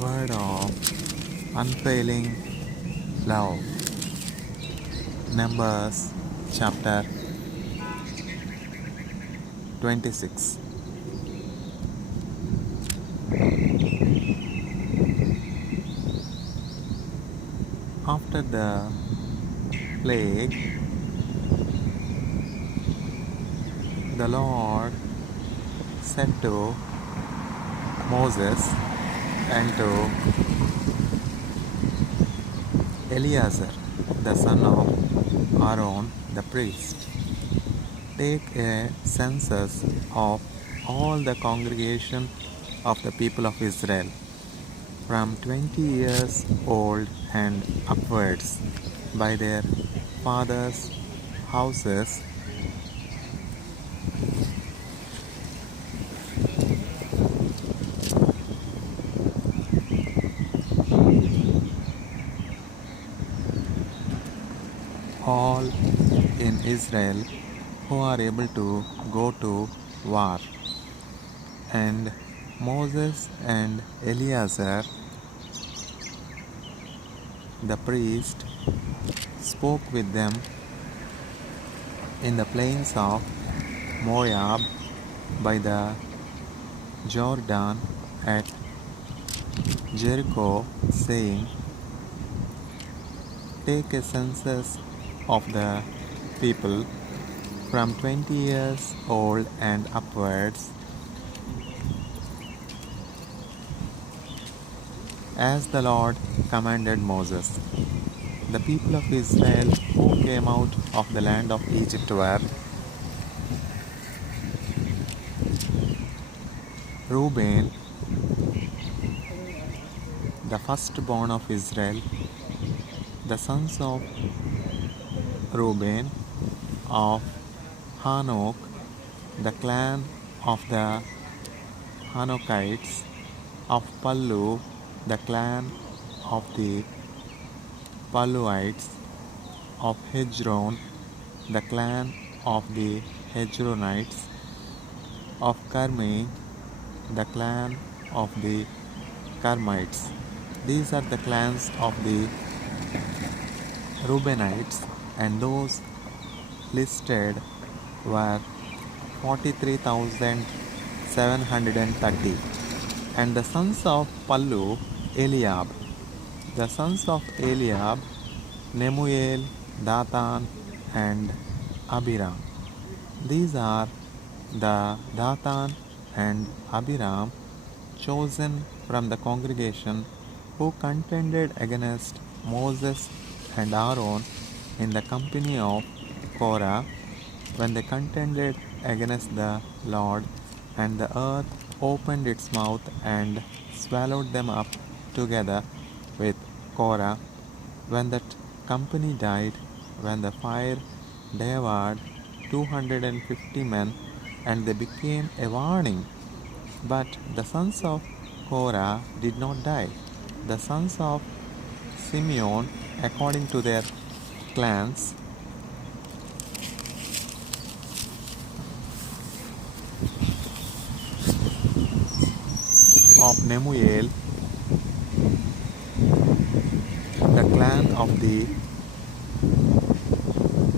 word of unfailing love. Numbers chapter 26. After the plague, the Lord said to Moses and to Eleazar, the son of Aaron the priest, take a census of all the congregation of the people of Israel, from 20 years old and upwards, by their fathers' houses, all in Israel who are able to go to war. And Moses and Eleazar, the priest, spoke with them in the plains of Moab by the Jordan at Jericho, saying, take a census of the people from 20 years old and upwards, as the Lord commanded Moses. The people of Israel who came out of the land of Egypt were Reuben, the firstborn of Israel, the sons of Reuben, of Hanok, the clan of the Hanokites, of Pallu, the clan of the Palluites, of Hezron, the clan of the Hezronites, of Carmi, the clan of the Carmites. These are the clans of the Reubenites, and those listed were 43,730. And the sons of Pallu, Eliab. The sons of Eliab, Nemuel, Dathan, and Abiram. These are the Dathan and Abiram, chosen from the congregation, who contended against Moses and Aaron in the company of Korah, when they contended against the Lord, and the earth opened its mouth and swallowed them up together with Korah, when that company died, when the fire devoured 250 men, and they became a warning. But the sons of Korah did not die. The sons of Simeon, according to their clans, of Nemuel, the clan of the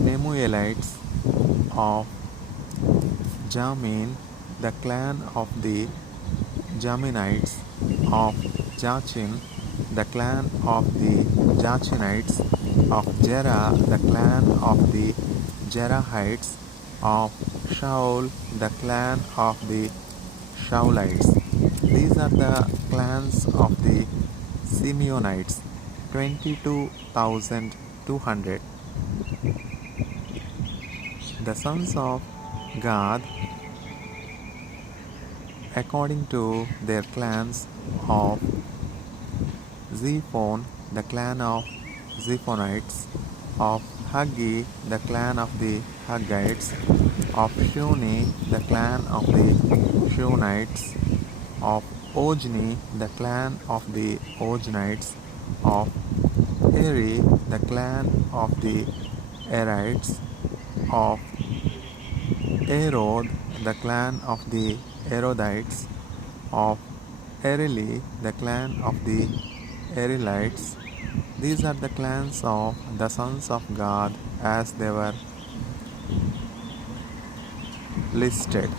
Nemuelites, of Jamin, the clan of the Jaminites, of Jachin, the clan of the Jachinites, of Jerah, the clan of the Jerahites, of Shaul, the clan of the Shaulites. These are the clans of the Simeonites, 22,200. The sons of Gad, according to their clans, of Zephon, the clan of Zephonites, of Haggi, the clan of the Haggites, of Shuni, the clan of the Shunites, of Ojni, the clan of the Ojnites, of Eri, the clan of the Erites, of Erod, the clan of the Erodites, of Ereli, the clan of the Erelites. These are the clans of the sons of God as they were listed.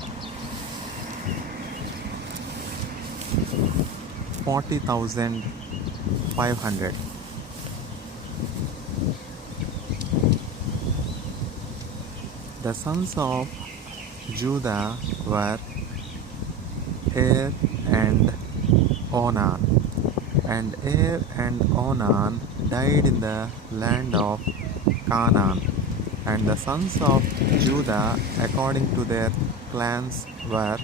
40,500. The sons of Judah were Er and Onan. And Er and Onan died in the land of Canaan. And the sons of Judah, according to their clans, were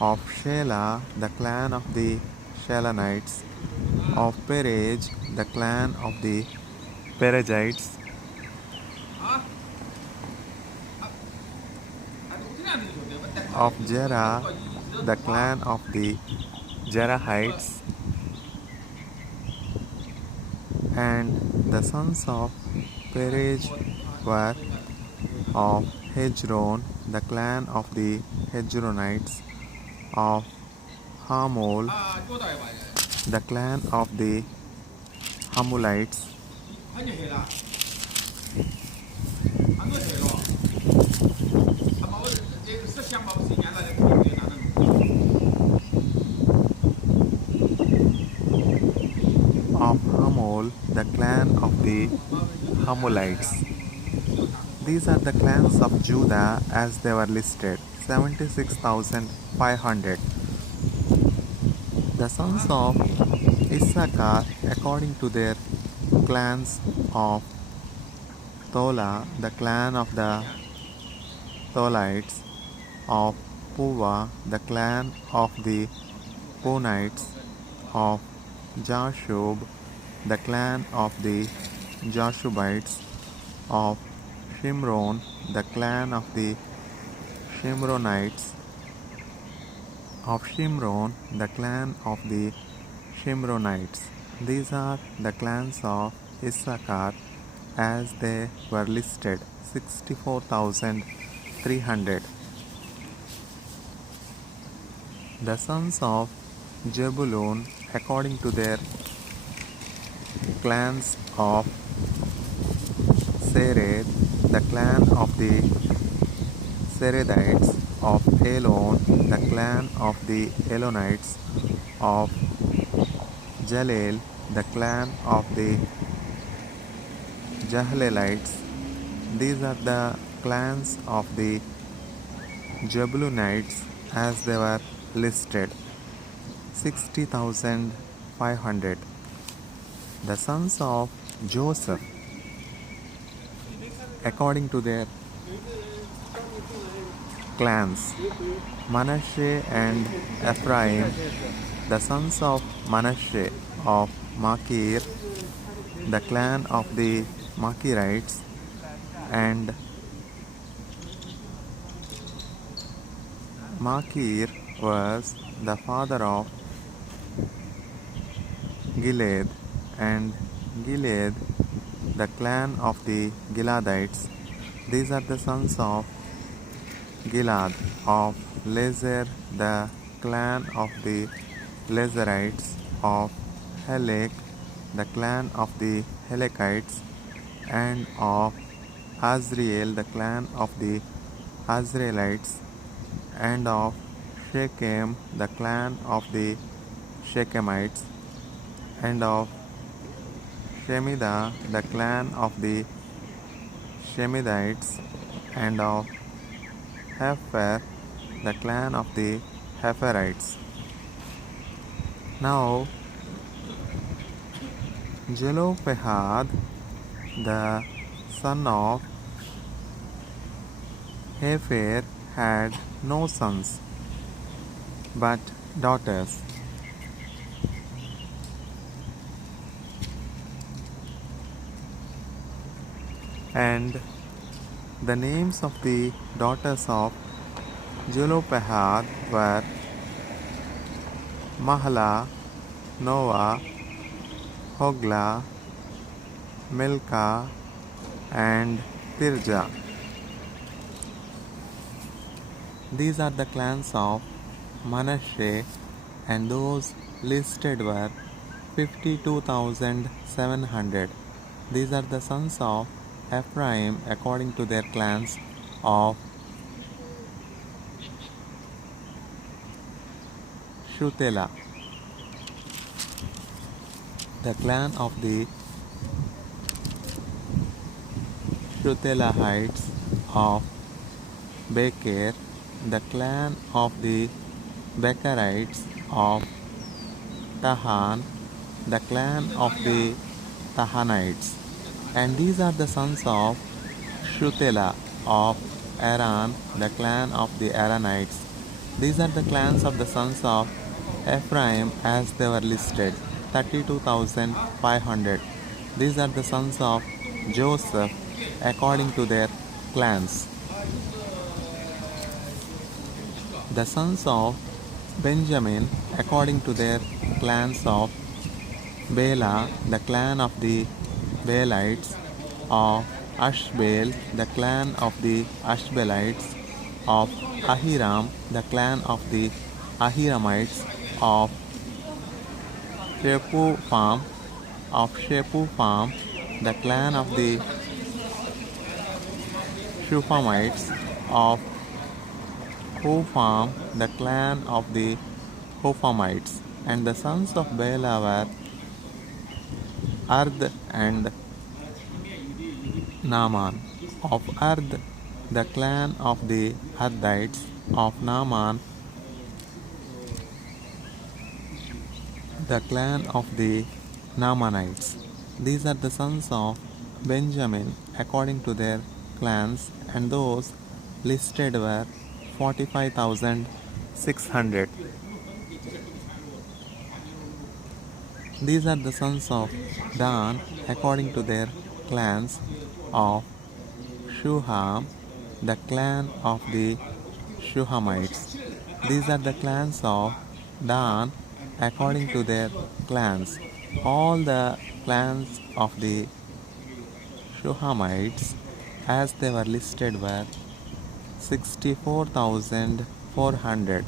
of Shelah, the clan of the Shelanites, of Perez, the clan of the Perizzites, of Jerah, the clan of the Jerahites, and the sons of Perez were of Hezron, the clan of the Hezronites, of Hamol, the clan of the Hamulites, of Hamol, the clan of the Hamulites. These are the clans of Judah as they were listed, 76,500. The sons of Issachar, according to their clans, of Tola, the clan of the Tolites, of Puva, the clan of the Punites, of Jashub, the clan of the Jashubites, of Shimron, the clan of the Shimronites, of Shimron, the clan of the Shimronites. These are the clans of Issachar as they were listed, 64,300. The sons of Jebulun, according to their clans, of Sered, the clan of the Seredites, of Elon, the clan of the Elonites, of Jaleel, the clan of the Jahlelites. These are the clans of the Jebulunites as they were listed, 60,500. The sons of Joseph, according to their clans, Manasseh and Ephraim. The sons of Manasseh, of Machir, the clan of the Machirites, and Machir was the father of Gilead, and Gilead, the clan of the Gileadites. These are the sons of Gilad, of Lezer, the clan of the Lezerites, of Helek, the clan of the Helekites, and of Azriel, the clan of the Azraelites, and of Shechem, the clan of the Shechemites, and of Shemidah, the clan of the Shemidites, and of Hepher, the clan of the Hepherites. Now, Zelophehad, the son of Hepher, had no sons, but daughters. And the names of the daughters of Zelophehad were Mahlah, Noah, Hoglah, Milcah, and Tirjah. These are the clans of Manasseh and those listed were 52,700. These are the sons of Ephraim according to their clans of Shutela. The clan of the Shutelahites of Becher, the clan of the Becherites of Tahan, the clan of the Tahanites. And these are the sons of Shutela of Aran, the clan of the Aranites. These are the clans of the sons of Ephraim as they were listed, 32,500. These are the sons of Joseph according to their clans. The sons of Benjamin according to their clans of Bela, the clan of the Belites, of Ashbel, the clan of the Ashbelites, of Ahiram, the clan of the Ahiramites, of Shepupham, the clan of the Shuphamites, of Hupham, the clan of the Huphamites. And the sons of Bela were Ard and Naaman. Of Ard, the clan of the Ardites, of Naaman, the clan of the Naamanites. These are the sons of Benjamin according to their clans, and those listed were 45,600. These are the sons of Dan according to their clans, of Shuham, the clan of the Shuhamites. These are the clans of Dan according to their clans. All the clans of the Shuhamites as they were listed were 64,400.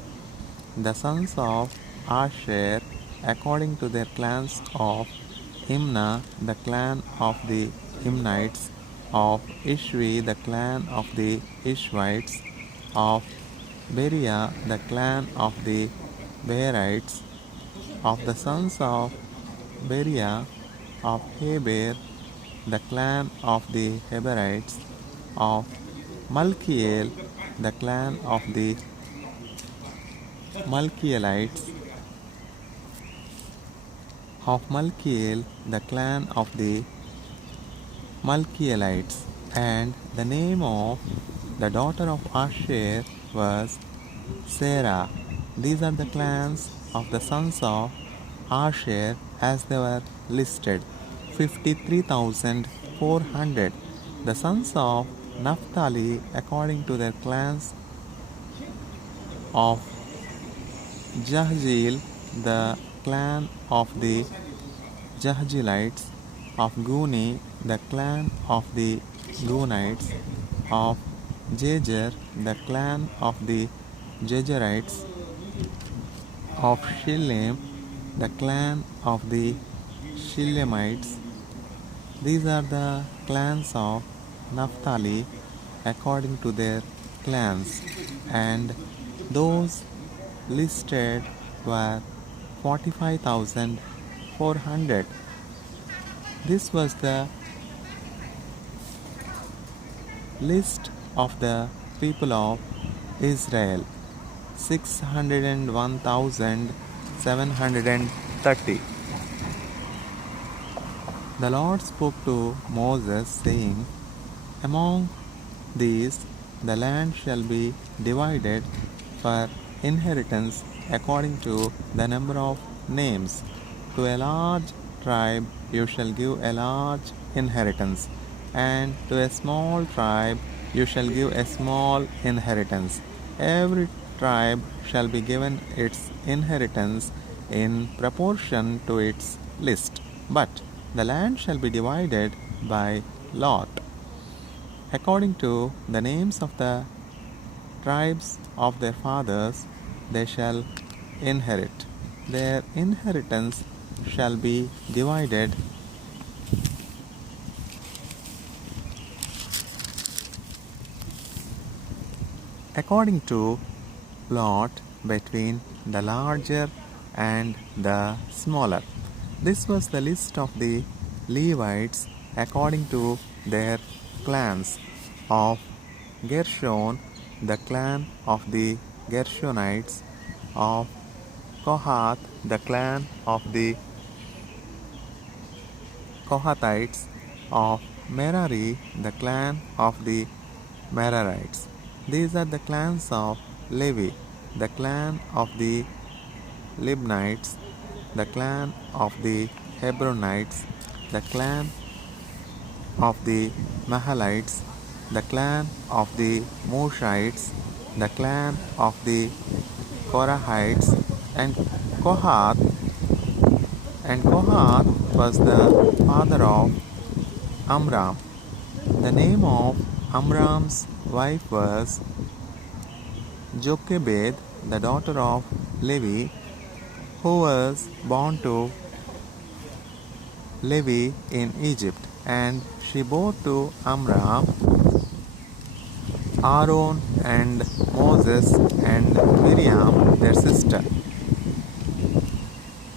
The sons of Asher according to their clans, of Imnah, the clan of the Imnites, of Ishvi, the clan of the Ishvites, of Beriah, the clan of the Berites, of the sons of Beriah, of Heber, the clan of the Heberites, of Malkiel, the clan of the Malkielites, of Malkiel, the clan of the Malkielites. And the name of the daughter of Asher was Sarah. These are the clans of the sons of Asher as they were listed, 53,400. The sons of Naphtali according to their clans, of Jahzeel, the clan of the Jahzeelites, of Guni, the clan of the Gunites, of Jezer, the clan of the Jezerites, of Shillem, the clan of the Shillemites. These are the clans of Naphtali according to their clans, and those listed were 45,400. This was the list of the people of Israel, 601,730. The Lord spoke to Moses, saying, Among these the land shall be divided for inheritance according to the number of names. To a large tribe you shall give a large inheritance, and to a small tribe you shall give a small inheritance. Every tribe shall be given its inheritance in proportion to its list, but the land shall be divided by lot, according to the names of the tribes of their fathers. They shall inherit. their inheritance shall be divided according to lot between the larger and the smaller. This was the list of the Levites according to their clans. Of Gershon, the clan of the Gershonites; of Kohath, the clan of the Kohathites; of Merari, the clan of the Merarites. These are the clans of Levi: the clan of the Libnites, the clan of the Hebronites, the clan of the Mahalites, the clan of the Mushites, the clan of the Korahites, and Kohath. And Kohath was the father of Amram. The name of Amram's wife was Jochebed, the daughter of Levi, who was born to Levi in Egypt, and she bore to Amram Aaron and Moses and Miriam their sister.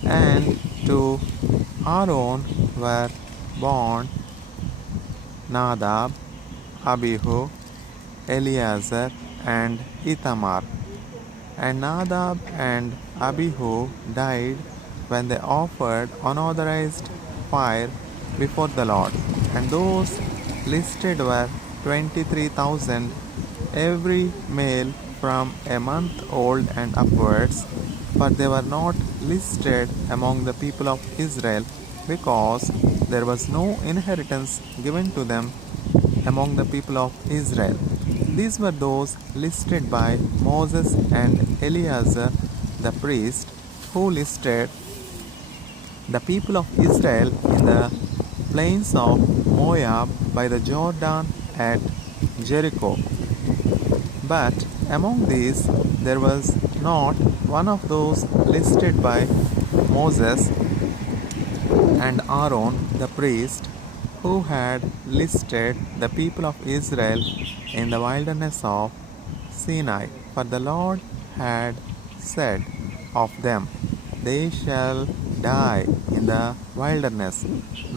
And to Aaron were born Nadab, Abihu, Eleazar, and Ithamar. And Nadab and Abihu died when they offered unauthorized fire before the Lord. And those listed were 23,000, every male from a month old and upwards, for they were not listed among the people of Israel, because there was no inheritance given to them among the people of Israel. These were those listed by Moses and Eleazar the priest, who listed the people of Israel in the plains of Moab by the Jordan at Jericho. But among these there was not one of those listed by Moses and Aaron the priest, who had listed the people of Israel in the wilderness of Sinai. For the Lord had said of them, "They shall die in the wilderness."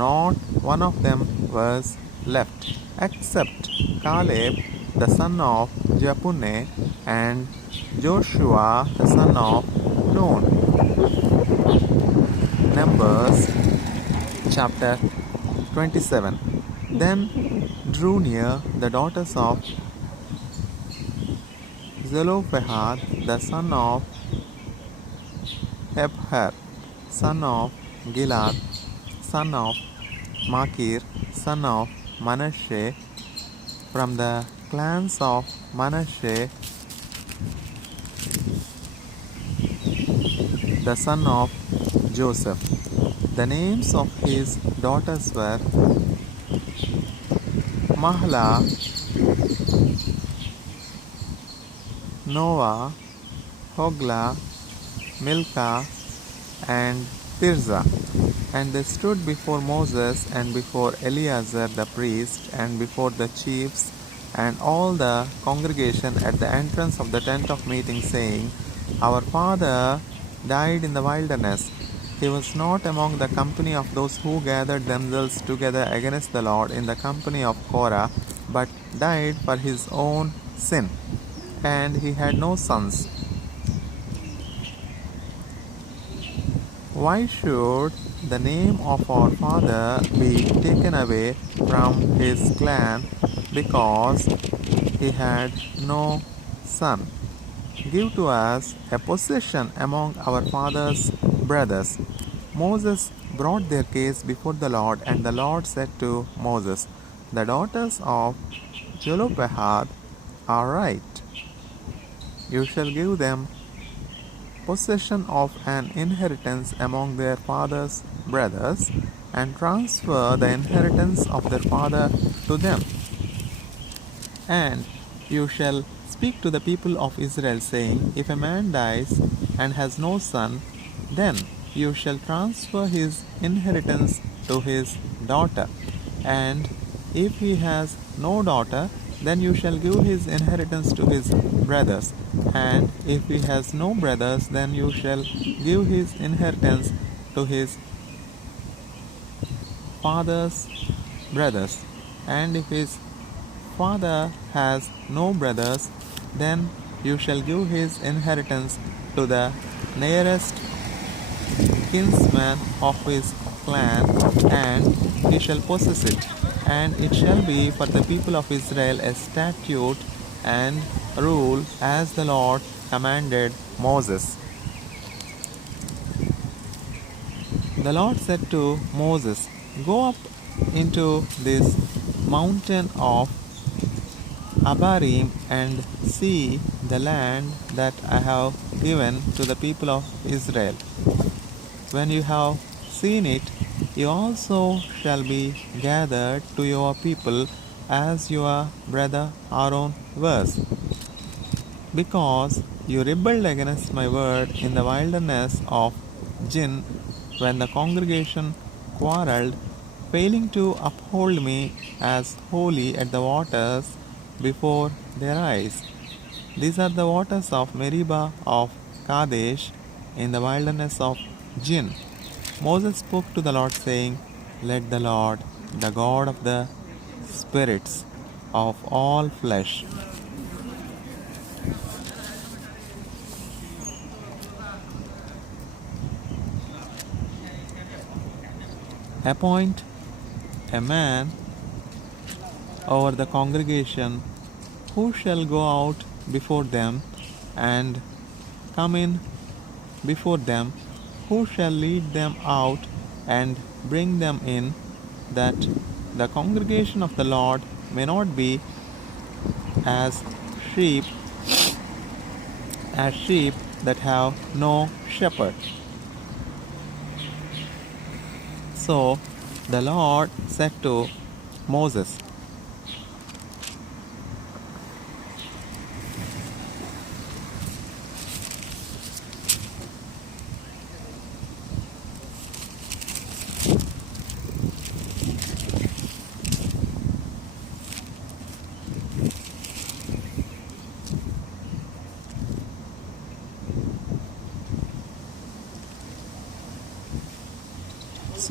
Not one of them was left, except Caleb the son of Jephunneh and Joshua the son of Nun. Numbers chapter 27. Then drew near the daughters of Zelophehad the son of Hebher, son of Gilad, son of Machir, son of Manasseh, from the clans of Manasseh, the son of Joseph. The names of his daughters were Mahlah, Noah, Hoglah, Milcah, and Tirzah. And they stood before Moses and before Eleazar the priest and before the chiefs and all the congregation at the entrance of the tent of meeting, saying, "Our father died in the wilderness. He was not among the company of those who gathered themselves together against the Lord in the company of Korah, but died for his own sin. And he had no sons. Why should the name of our father be taken away from his clan because he had no son? Give to us a possession among our father's brothers." Moses brought their case before the Lord, and the Lord said to Moses, "The daughters of Zelophehad are right. You shall give them possession of an inheritance among their father's brothers, and transfer the inheritance of their father to them. And you shall speak to the people of Israel, saying, If a man dies and has no son, Then you shall transfer his inheritance to his daughter, and if he has no daughter, then you shall give his inheritance to his brothers, and if he has no brothers, then you shall give his inheritance to his father's brothers, and if his father has no brothers, then you shall give his inheritance to the nearest kinsman of his clan, and he shall possess it. And it shall be for the people of Israel a statute and rule as the Lord commanded Moses. The Lord said to Moses, Go up into this mountain of Abarim and see the land that I have given to the people of Israel. When you have seen it, you also shall be gathered to your people as your brother Aaron was. Because you rebelled against my word in the wilderness of Jin, when the congregation quarreled, failing to uphold me as holy at the waters before their eyes. These are the waters of Meribah of Kadesh in the wilderness of Jin. Moses spoke to the Lord, saying, Let the Lord, the God of the spirits of all flesh, appoint a man over the congregation who shall go out before them and come in before them, who shall lead them out and bring them in, that the congregation of the Lord may not be as sheep sheep that have no shepherd. So the Lord said to Moses,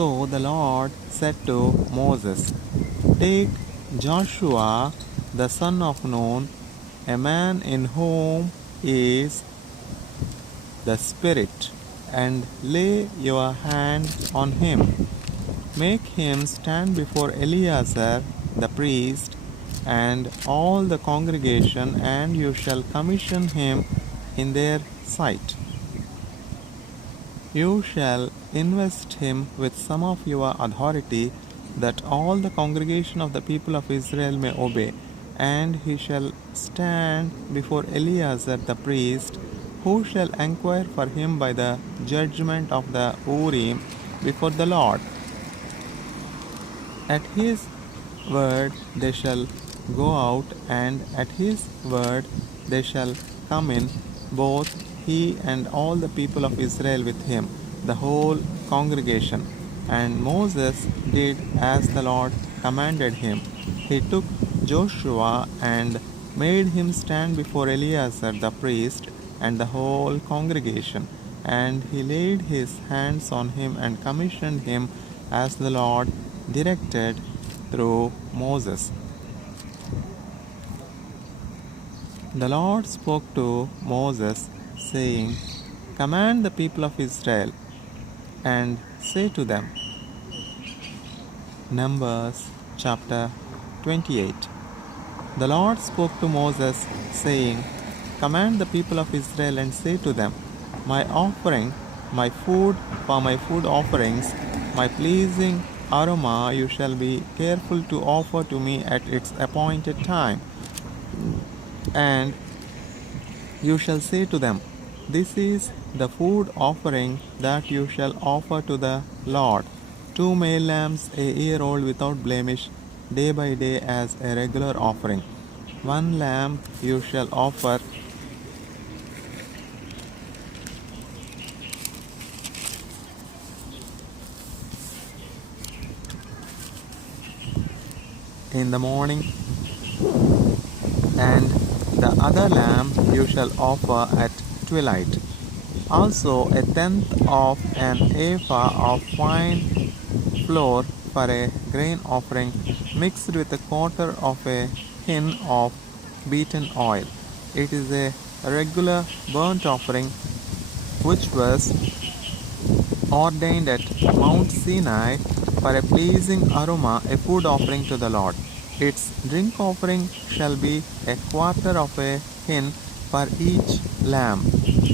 So the Lord said to Moses, Take Joshua the son of Nun, a man in whom is the Spirit, and lay your hand on him. Make him stand before Eleazar the priest and all the congregation, and you shall commission him in their sight. You shall invest him with some of your authority, that all the congregation of the people of Israel may obey. And he shall stand before Eleazar the priest, who shall inquire for him by the judgment of the Urim before the Lord. At his word they shall go out, and at his word they shall come in, both he and all the people of Israel with him, the whole congregation. And Moses did as the Lord commanded him. He took Joshua and made him stand before Eleazar the priest and the whole congregation. And he laid his hands on him and commissioned him as the Lord directed through Moses. The Lord spoke to Moses, saying, Command the people of Israel and say to them. Numbers chapter 28. The Lord spoke to Moses, saying, Command the people of Israel and say to them, My offering, my food for my food offerings, my pleasing aroma you shall be careful to offer to me at its appointed time. And you shall say to them, This is the food offering that you shall offer to the Lord, 2 male lambs a year old without blemish, day by day as a regular offering. 1 lamb you shall offer in the morning, and the other lamb you shall offer at twilight. Also a tenth of an ephah of fine flour for a grain offering, mixed with a quarter of a hin of beaten oil. It is a regular burnt offering which was ordained at Mount Sinai for a pleasing aroma, a food offering to the Lord. Its drink offering shall be a quarter of a hin for each lamb.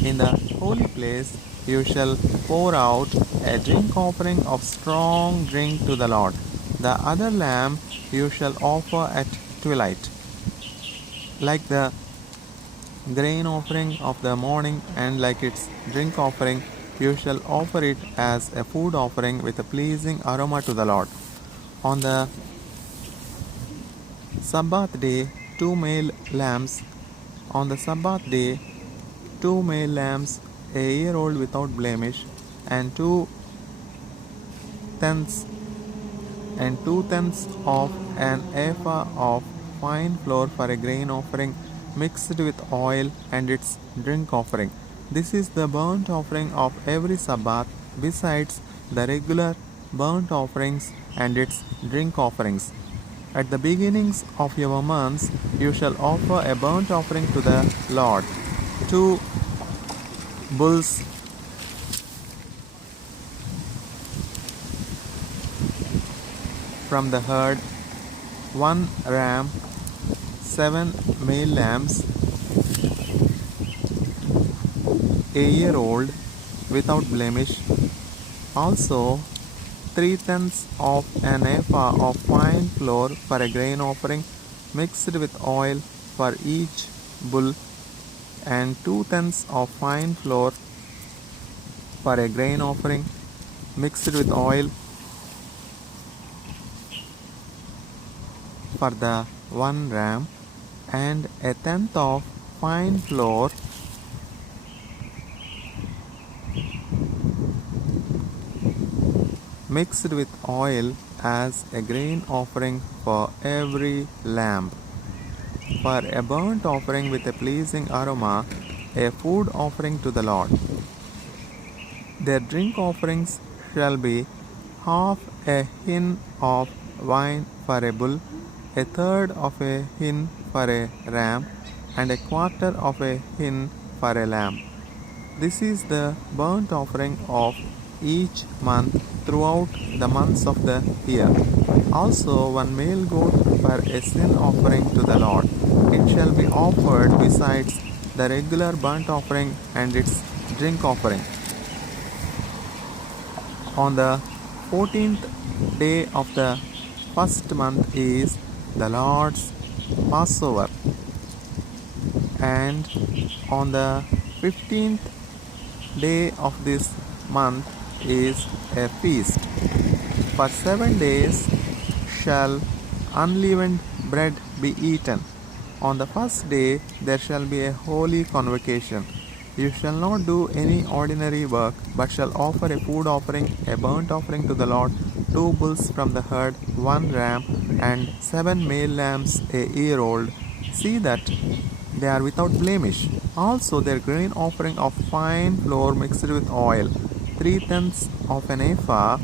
In the holy place you shall pour out a drink offering of strong drink to the Lord. The other lamb you shall offer at twilight, like the grain offering of the morning, and like its drink offering, you shall offer it as a food offering with a pleasing aroma to the Lord. On the Sabbath day, two male lambs. On the Sabbath day, two male lambs, a year old without blemish, and two tenths of an ephah of fine flour for a grain offering, mixed with oil, and its drink offering. This is the burnt offering of every Sabbath, besides the regular burnt offerings and its drink offerings. At the beginnings of your months you shall offer a burnt offering to the Lord, 2 bulls from the herd, 1 ram, 7 male lambs, a year old without blemish. Also 3 tenths of an ephah of fine flour for a grain offering, mixed with oil for each bull, and 2 tenths of fine flour for a grain offering, mixed with oil for the 1 ram, and a tenth of fine flour mixed with oil as a grain offering for every lamb. For a burnt offering with a pleasing aroma, a food offering to the Lord. Their drink offerings shall be half a hin of wine for a bull, a third of a hin for a ram, and a quarter of a hin for a lamb. This is the burnt offering of each month throughout the months of the year. Also 1 male goat for a sin offering to the Lord. It shall be offered besides the regular burnt offering and its drink offering. On the 14th day of the first month is the Lord's Passover, and on the 15th day of this month is a feast. For 7 days shall unleavened bread be eaten. On the first day there shall be a holy convocation. You shall not do any ordinary work, but shall offer a food offering, a burnt offering to the Lord, 2 bulls from the herd, 1 ram, and 7 male lambs a year old. See that they are without blemish. Also their grain offering of fine flour mixed with oil, 3 tenths of an ephah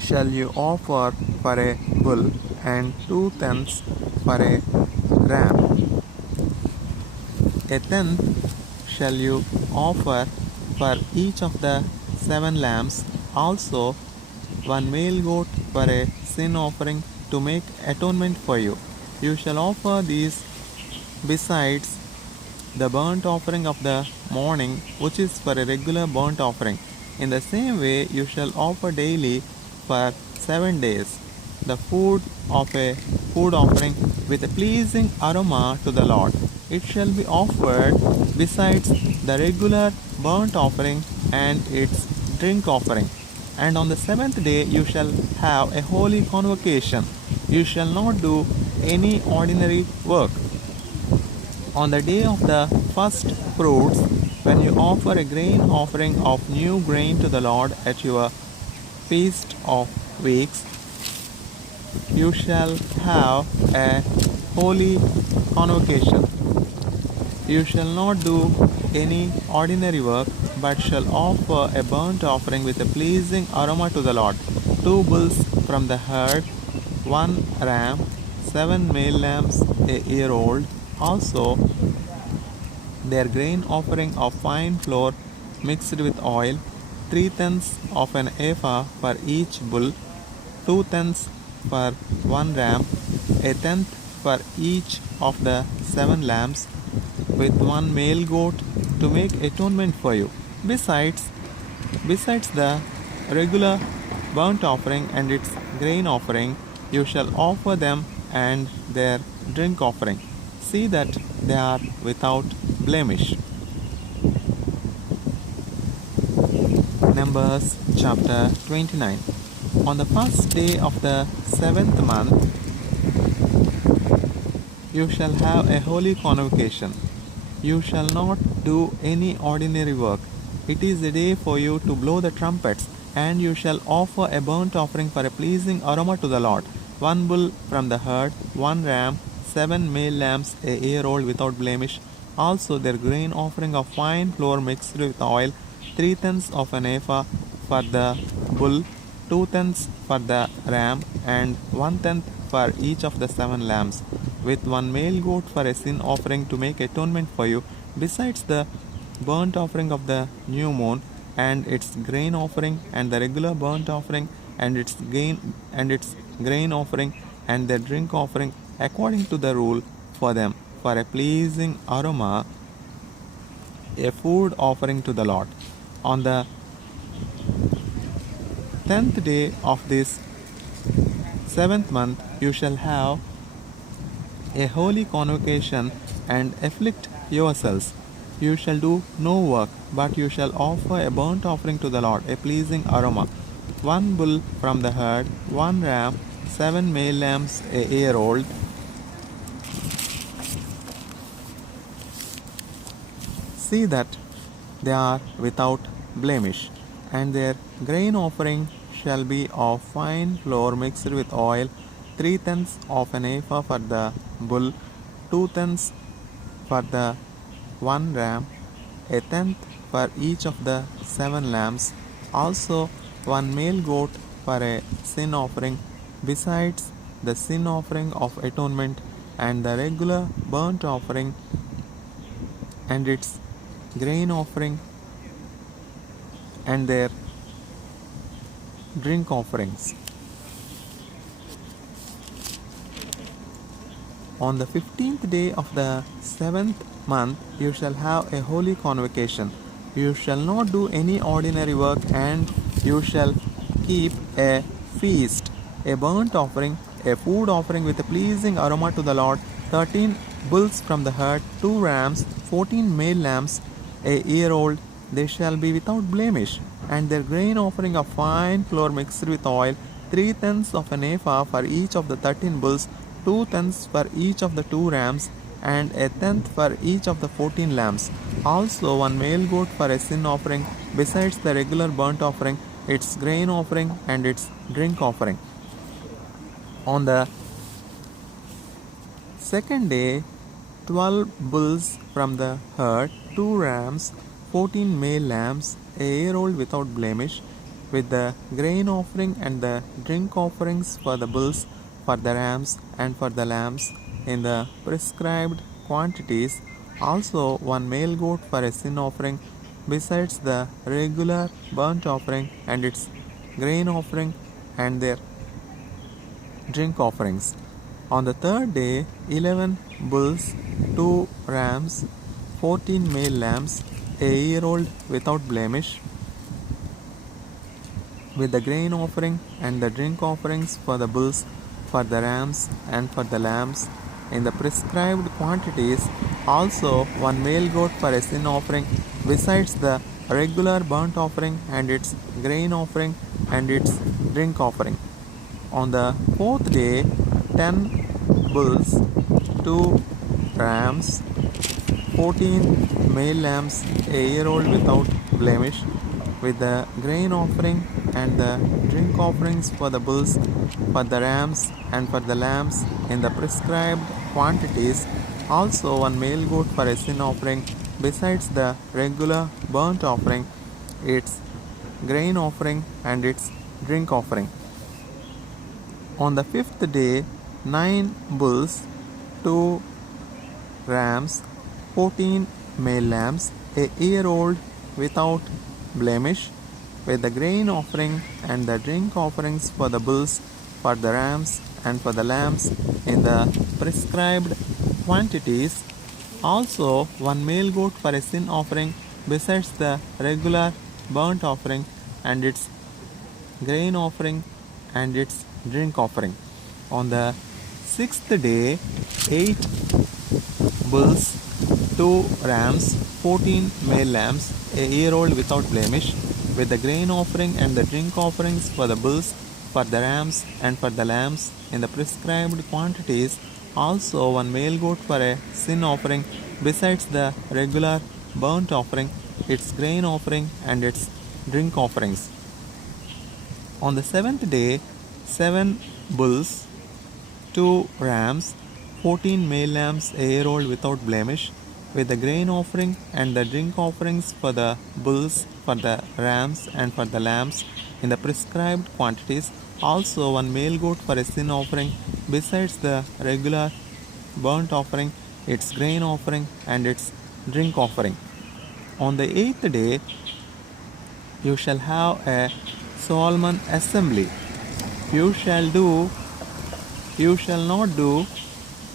shall you offer for a bull, and 2 tenths for a ram. A tenth shall you offer for each of the 7 lambs. Also 1 male goat for a sin offering to make atonement for you. You shall offer these besides the burnt offering of the morning, which is for a regular burnt offering. In the same way you shall offer daily for 7 days the food of a food offering with a pleasing aroma to the Lord. It shall be offered besides the regular burnt offering and its drink offering. And on the 7th day you shall have a holy convocation. You shall not do any ordinary work. On the day of the first fruits, when you offer a grain offering of new grain to the Lord at your feast of weeks, you shall have a holy convocation. You shall not do any ordinary work, but shall offer a burnt offering with a pleasing aroma to the Lord. 2 bulls from the herd, 1 ram, 7 male lambs a year old, also their grain offering of fine flour mixed with oil, 3 tenths of an ephah for each bull, 2 tenths for 1 ram, a tenth for each of the 7 lambs, with 1 male goat to make atonement for you. Besides the regular burnt offering and its grain offering, you shall offer them and their drink offering. See that they are without blemish. Numbers chapter 29. On the first day of the 7th month, you shall have a holy convocation. You shall not do any ordinary work. It is a day for you to blow the trumpets, and you shall offer a burnt offering for a pleasing aroma to the Lord. 1 bull from the herd, 1 ram, 7 male lambs a year old without blemish, also their grain offering of fine flour mixed with oil, 3 tenths of an ephah for the bull, 2 tenths for the ram, and 1 tenth for each of the 7 lambs, with 1 male goat for a sin offering to make atonement for you, besides the burnt offering of the new moon and its grain offering, and the regular burnt offering and its grain offering and their drink offering, according to the rule for them, for a pleasing aroma, a food offering to the Lord. On the 10th day of this 7th month, you shall have a holy convocation and afflict yourselves. You shall do no work, but you shall offer a burnt offering to the Lord, a pleasing aroma. 1 bull from the herd, 1 ram, 7 male lambs a year old, see that they are without blemish, and their grain offering shall be of fine flour mixed with oil, 3 tenths of an ephah for the bull, 2 tenths for the 1 ram, a tenth for each of the 7 lambs, also 1 male goat for a sin offering, besides the sin offering of atonement and the regular burnt offering and its grain offering and their drink offerings. On the 15th day of the 7th month, you shall have a holy convocation. You shall not do any ordinary work, and you shall keep a feast, a burnt offering, a food offering with a pleasing aroma to the Lord, 13 bulls from the herd, 2 rams, 14 male lambs a year old, they shall be without blemish, and their grain offering of fine flour mixed with oil, 3 tenths of an ephah for each of the 13 bulls, 2 tenths for each of the 2 rams, and a tenth for each of the 14 lambs, also 1 male goat for a sin offering, besides the regular burnt offering, its grain offering, and its drink offering. On the second day, 12 bulls from the herd, 2 rams, 14 male lambs, a year old without blemish, with the grain offering and the drink offerings for the bulls, for the rams, and for the lambs, in the prescribed quantities, also 1 male goat for a sin offering, besides the regular burnt offering and its grain offering and their drink offerings. On the third day, 11 bulls, 2 rams, 14 male lambs, a year old without blemish, with the grain offering and the drink offerings for the bulls, for the rams, and for the lambs, in the prescribed quantities, also 1 male goat for a sin offering, besides the regular burnt offering and its grain offering and its drink offering. On the fourth day, 10 bulls, 2 rams, 14 male lambs a year old without blemish, with the grain offering and the drink offerings for the bulls, for the rams, and for the lambs in the prescribed quantities, also one male goat for a sin offering, besides the regular burnt offering, its grain offering, and its drink offering. On the fifth day, 9 bulls, 2 rams, 14 male lambs, a year old without blemish, with the grain offering and the drink offerings for the bulls, for the rams, and for the lambs in the prescribed quantities. Also, one male goat for a sin offering, besides the regular burnt offering and its grain offering and its drink offering. On the sixth day, 8 bulls, 2 rams, 14 male lambs, a year old without blemish, with the grain offering and the drink offerings for the bulls, for the rams, and for the lambs in the prescribed quantities. Also, one male goat for a sin offering, besides the regular burnt offering, its grain offering, and its drink offerings. On the seventh day, 7 bulls, 2 rams, 14 male lambs, a year old without blemish, with the grain offering and the drink offerings for the bulls, for the rams, and for the lambs in the prescribed quantities. Also, one male goat for a sin offering, besides the regular burnt offering, its grain offering, and its drink offering. On the eighth day, you shall have a solemn assembly. You shall not do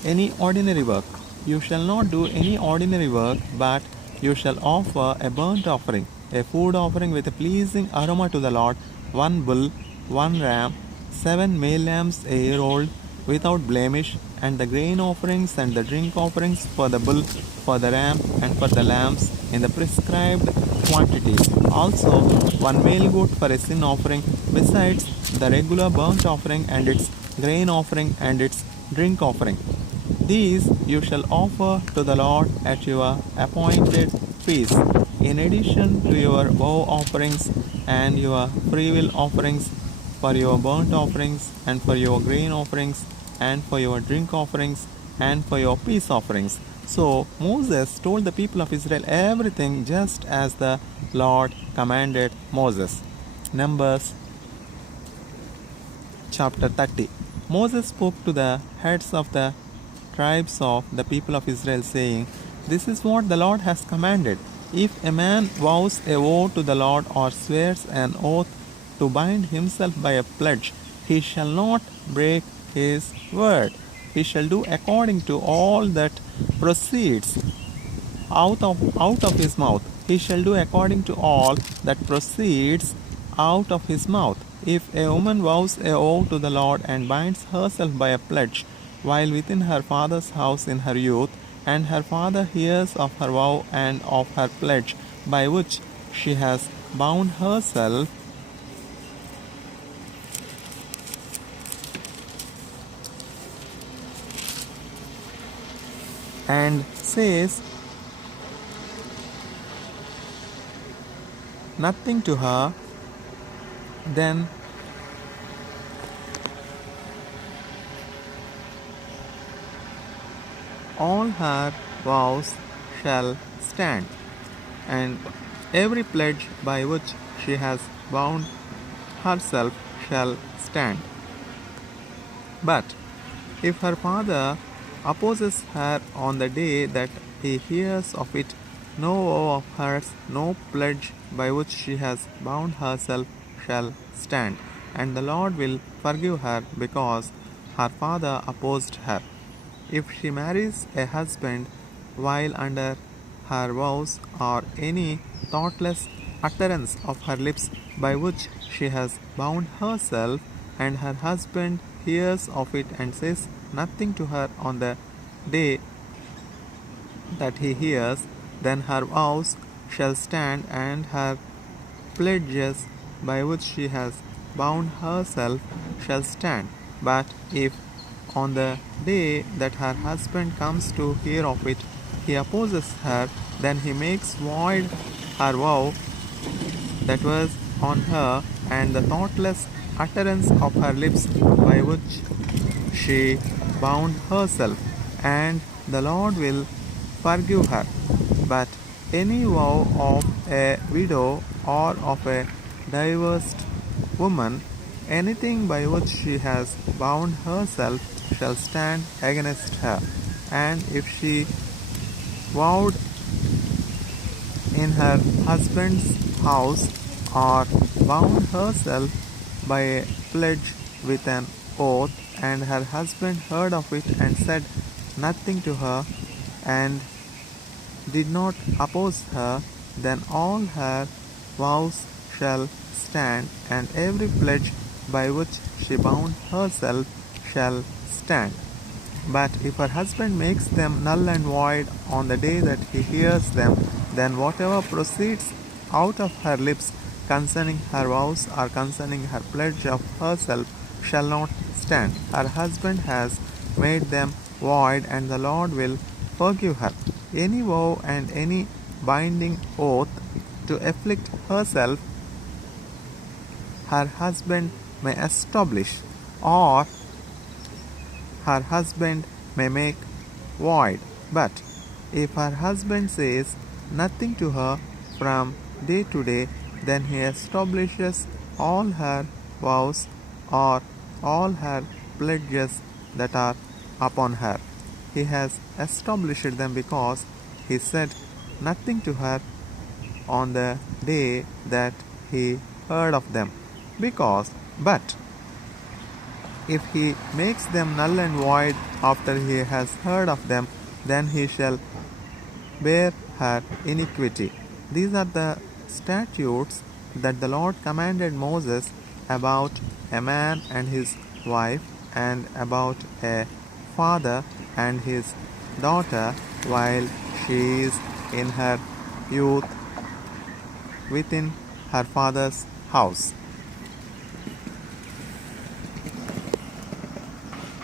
any ordinary work. You shall not do any ordinary work, but you shall offer a burnt offering, a food offering with a pleasing aroma to the Lord, 1 bull, 1 ram, 7 male lambs a year old, without blemish, and the grain offerings and the drink offerings for the bull, for the ram, and for the lambs in the prescribed quantities. Also, 1 male goat for a sin offering, besides the regular burnt offering and its grain offering and its drink offering. These you shall offer to the Lord at your appointed feast, in addition to your vow offerings and your freewill offerings, for your burnt offerings, and for your grain offerings, and for your drink offerings, and for your peace offerings. So Moses told the people of Israel everything just as the Lord commanded Moses. Numbers chapter 30. Moses spoke to the heads of the tribes of the people of Israel, saying, "This is what the Lord has commanded. If a man vows a vow to the Lord or swears an oath to bind himself by a pledge, he shall not break his word. He shall do according to all that proceeds out of his mouth. He shall do according to all that proceeds out of his mouth. If a woman vows a vow to the Lord and binds herself by a pledge while within her father's house in her youth, and her father hears of her vow and of her pledge by which she has bound herself, and says nothing to her, then all her vows shall stand, and every pledge by which she has bound herself shall stand. But if her father opposes her on the day that he hears of it, no vow of hers, no pledge by which she has bound herself shall stand, and the Lord will forgive her because her father opposed her. If she marries a husband while under her vows, or any thoughtless utterance of her lips by which she has bound herself, and her husband hears of it and says nothing to her on the day that he hears, then her vows shall stand, and her pledges by which she has bound herself shall stand. But if on the day that her husband comes to hear of it, he opposes her, then he makes void her vow that was on her and the thoughtless utterance of her lips by which she bound herself, and the Lord will forgive her. But any vow of a widow or of a divorced woman, anything by which she has bound herself, shall stand against her. And if she vowed in her husband's house or bound herself by a pledge with an oath, and her husband heard of it and said nothing to her, and did not oppose her, then all her vows shall stand, and every pledge by which she bound herself shall stand. But if her husband makes them null and void on the day that he hears them, then whatever proceeds out of her lips concerning her vows or concerning her pledge of herself shall not stand. Her husband has made them void, and the Lord will forgive her. Any vow and any binding oath to afflict herself, her husband may establish, or her husband may make void. But if her husband says nothing to her from day to day, then he establishes all her vows or all her pledges that are upon her. He has established them because he said nothing to her on the day that he heard of them. But if he makes them null and void after he has heard of them, then he shall bear her iniquity. These are the statutes that the Lord commanded Moses about a man and his wife, and about a father and his daughter while she is in her youth within her father's house.